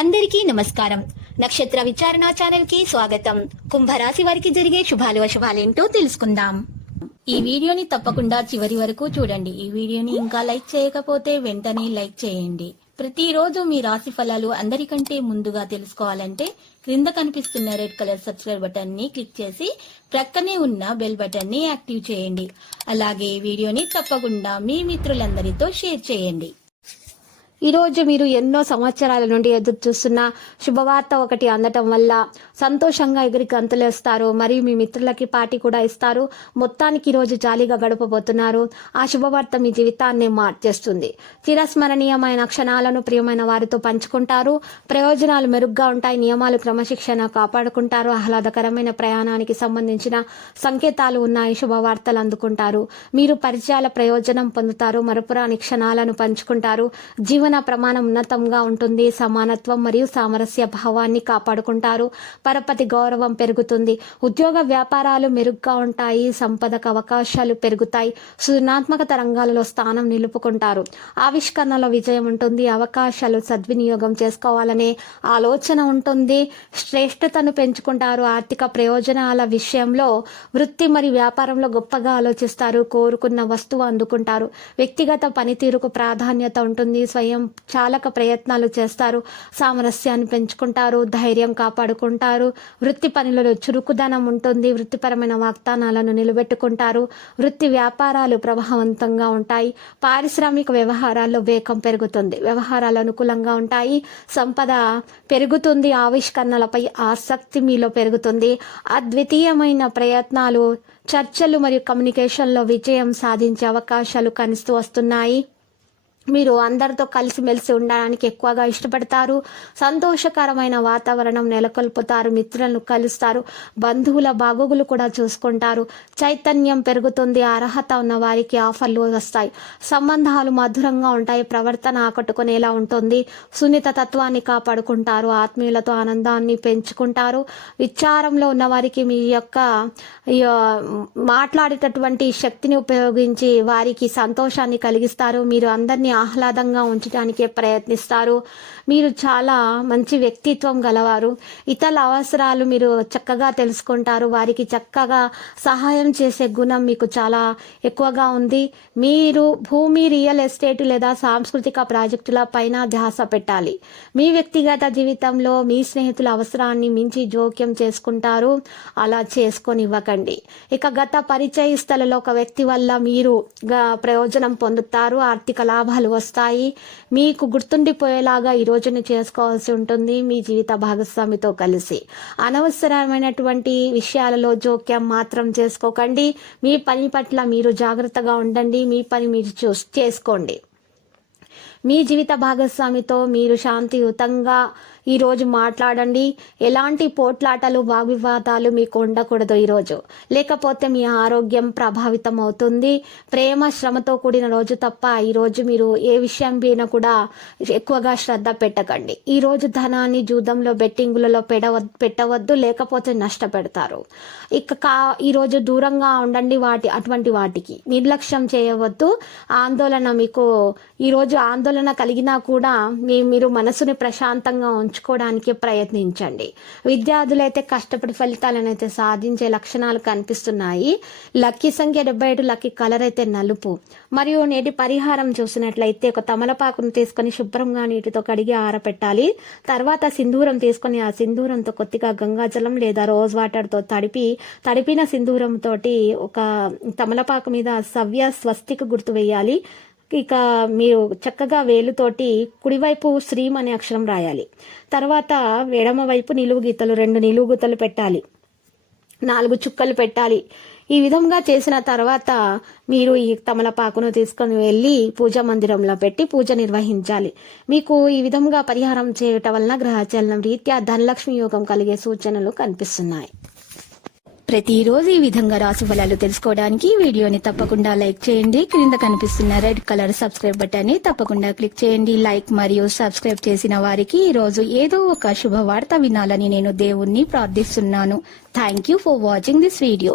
అందరికీ నమస్కారం. నక్షత్ర విచారణ ఛానల్ కి స్వాగతం. కుంభరాశి వారికి జరిగే శుభాలు అశుభాలేంటో తెలుసుకుందాం. ఈ వీడియోని తప్పకుండా చివరి వరకు చూడండి. ఈ వీడియోని ఇంకా లైక్ చేయకపోతే వెంటనే లైక్ చేయండి. ప్రతిరోజు మీ రాశి ఫలాలు అందరికంటే ముందుగా తెలుసుకోవాలంటే క్రింద కనిపిస్తున్న రెడ్ కలర్ సబ్స్క్రైబ్ బటన్ ని క్లిక్ చేసి ప్రక్కనే ఉన్న బెల్ బటన్ ని యాక్టివ్ చేయండి. అలాగే ఈ వీడియోని తప్పకుండా మీ మిత్రులందరితో షేర్ చేయండి. ఈరోజు మీరు ఎన్నో సంవత్సరాల నుండి ఎదురు చూస్తున్న శుభవార్త ఒకటి అందటం వల్ల సంతోషంగా ఎగిరి గంతులేస్తారు. మరియు మీ మిత్రులకి పార్టీ కూడా ఇస్తారు. మొత్తానికి ఈరోజు జాలీగా గడపబోతున్నారు. ఆ శుభవార్త మీ జీవితాన్ని మార్చేస్తుంది. చిరస్మరణీయమైన క్షణాలను ప్రియమైన వారితో పంచుకుంటారు. ప్రయోజనాలు మెరుగ్గా ఉంటాయి. నియమాలు క్రమశిక్షణ కాపాడుకుంటారు. ఆహ్లాదకరమైన ప్రయాణానికి సంబంధించిన సంకేతాలు ఉన్నాయి. శుభవార్తలు అందుకుంటారు. మీరు పరిచయాల ప్రయోజనం పొందుతారు. మరపురాని క్షణాలను పంచుకుంటారు. జీవన ప్రమాణం ఉన్నతంగా ఉంటుంది. సమానత్వం మరియు సామరస్య భావాన్ని కాపాడుకుంటారు. పరపతి గౌరవం పెరుగుతుంది. ఉద్యోగ వ్యాపారాలు మెరుగ్గా ఉంటాయి. సంపదకు అవకాశాలు పెరుగుతాయి. సృజనాత్మక రంగాలలో స్థానం నిలుపుకుంటారు. ఆవిష్కరణలో విజయం ఉంటుంది. అవకాశాలు సద్వినియోగం చేసుకోవాలనే ఆలోచన ఉంటుంది. శ్రేష్టతను పెంచుకుంటారు. ఆర్థిక ప్రయోజనాల విషయంలో వృత్తి మరియు వ్యాపారంలో గొప్పగా ఆలోచిస్తారు. కోరుకున్న వస్తువు అందుకుంటారు. వ్యక్తిగత పనితీరుకు ప్రాధాన్యత ఉంటుంది. స్వయం చాలక ప్రయత్నాలు చేస్తారు. సామరస్యాన్ని పెంచుకుంటారు. ధైర్యం కాపాడుకుంటారు. వృత్తి పనులలో చురుకుదనం ఉంటుంది. వృత్తిపరమైన వాగ్దానాలను నిలబెట్టుకుంటారు. వృత్తి వ్యాపారాలు ప్రభావవంతంగా ఉంటాయి. పారిశ్రామిక వ్యవహారాల్లో వేగం పెరుగుతుంది. వ్యవహారాలు అనుకూలంగా ఉంటాయి. సంపద పెరుగుతుంది. ఆవిష్కరణలపై ఆసక్తి మీలో పెరుగుతుంది. అద్వితీయమైన ప్రయత్నాలు, చర్చలు మరియు కమ్యూనికేషన్లో విజయం సాధించే అవకాశాలు కనిస్తూ వస్తున్నాయి. మీరు అందరితో కలిసిమెలిసి ఉండడానికి ఎక్కువగా ఇష్టపడతారు. సంతోషకరమైన వాతావరణం నెలకొల్పుతారు. మిత్రులను కలుస్తారు. బంధువుల బాగోగులు కూడా చూసుకుంటారు. చైతన్యం పెరుగుతుంది. అర్హత ఉన్న వారికి ఆఫర్లు వస్తాయి. సంబంధాలు మధురంగా ఉంటాయి. ప్రవర్తన ఆకట్టుకునేలా ఉంటుంది. సున్నిత తత్వాన్ని కాపాడుకుంటారు. ఆత్మీయులతో ఆనందాన్ని పెంచుకుంటారు. విచారంలో ఉన్న వారికి మీ యొక్క మాట్లాడేటటువంటి శక్తిని ఉపయోగించి వారికి సంతోషాన్ని కలిగిస్తారు. మీరు అందరినీ ఆహ్లాదంగా ఉంచడానికే ప్రయత్నిస్తారు. మీరు చాలా మంచి వ్యక్తిత్వం గలవారు. ఇతరుల అవసరాలు మీరు చక్కగా తెలుసుకుంటారు. వారికి చక్కగా సహాయం చేసే గుణం మీకు చాలా ఎక్కువగా ఉంది. మీరు భూమి, రియల్ ఎస్టేట్ లేదా సాంస్కృతిక ప్రాజెక్టుల పైన ధ్యాస పెట్టాలి. మీ వ్యక్తిగత జీవితంలో మీ స్నేహితుల అవసరాన్ని మించి జోక్యం చేసుకుంటారు. అలా చేసుకొనివ్వకండి. ఇక గత పరిచయస్తులలో ఒక వ్యక్తి వల్ల మీరు ప్రయోజనం పొందుతారు. ఆర్థిక లాభాలు వస్తాయి. మీకు గుర్తుండిపోయేలాగా ఈ రోజుని చేసుకోవాల్సి ఉంటుంది. మీ జీవిత భాగస్వామితో కలిసి అనవసరమైనటువంటి విషయాలలో జోక్యం మాత్రం చేసుకోకండి. మీ పని పట్ల మీరు జాగ్రత్తగా ఉండండి. మీ పని మీరు చేసుకోండి. మీ జీవిత భాగస్వామితో మీరు శాంతియుతంగా ఈరోజు మాట్లాడండి. ఎలాంటి పోట్లాటలు, వాగ్వివాదాలు మీకు ఉండకూడదు ఈరోజు. లేకపోతే మీ ఆరోగ్యం ప్రభావితం అవుతుంది. ప్రేమ, శ్రమతో కూడిన రోజు తప్ప ఈరోజు మీరు ఏ విషయం పైన కూడా ఎక్కువగా శ్రద్ధ పెట్టకండి. ఈరోజు ధనాన్ని జూదంలో, బెట్టింగులలో పెట్టవద్దు. లేకపోతే నష్టపెడతారు. ఈరోజు దూరంగా ఉండండి. అటువంటి వాటికి నిర్లక్ష్యం చేయవద్దు. ఆందోళన మీకు ఈరోజు ఆందోళన కలిగినా కూడా మీరు మనసుని ప్రశాంతంగా ఉంచుకోవడానికి ప్రయత్నించండి. విద్యార్థులైతే కష్టపడి ఫలితాలను అయితే సాధించే లక్షణాలు కనిపిస్తున్నాయి. లక్కీ సంఖ్య 77, లక్కీ కలర్ అయితే నలుపు. మరియు నేటి పరిహారం చూసినట్లయితే ఒక తమలపాకును తీసుకొని శుభ్రంగా నీటితో కడిగి ఆరపెట్టాలి. తర్వాత సింధూరం తీసుకొని ఆ సింధూరంతో కొద్దిగా గంగాజలం లేదా రోజ్ వాటర్తో తడిపిన సింధూరంతో ఒక తమలపాకు మీద స్వస్తిక గుర్తు వేయాలి. ఇక మీరు చక్కగా వేలుతోటి కుడివైపు శ్రీం అనే అక్షరం రాయాలి. తర్వాత ఎడమ వైపు నిలువు గీతలు 2 నిలువు గీతలు పెట్టాలి. 4 చుక్కలు పెట్టాలి. ఈ విధంగా చేసిన తర్వాత మీరు ఈ తమలపాకును తీసుకొని వెళ్ళి పూజా మందిరంలో పెట్టి పూజ నిర్వహించాలి. మీకు ఈ విధంగా పరిహారం చేయటం వలన గ్రహచలనం రీత్యా ధనలక్ష్మి యోగం కలిగే సూచనలు కనిపిస్తున్నాయి. ప్రతిరోజు ఈ విధంగా రాశి ఫలాలు తెలుసుకోవడానికి వీడియోని తప్పకుండా లైక్ చేయండి. క్రింద కనిపిస్తున్న రెడ్ కలర్ సబ్స్క్రైబ్ బటన్ ని తప్పకుండా క్లిక్ చేయండి. లైక్ మరియు సబ్స్క్రైబ్ చేసిన వారికి ఈ రోజు ఏదో ఒక శుభవార్త వినాలని నేను దేవుణ్ణి ప్రార్థిస్తున్నాను. Thank you for watching this video.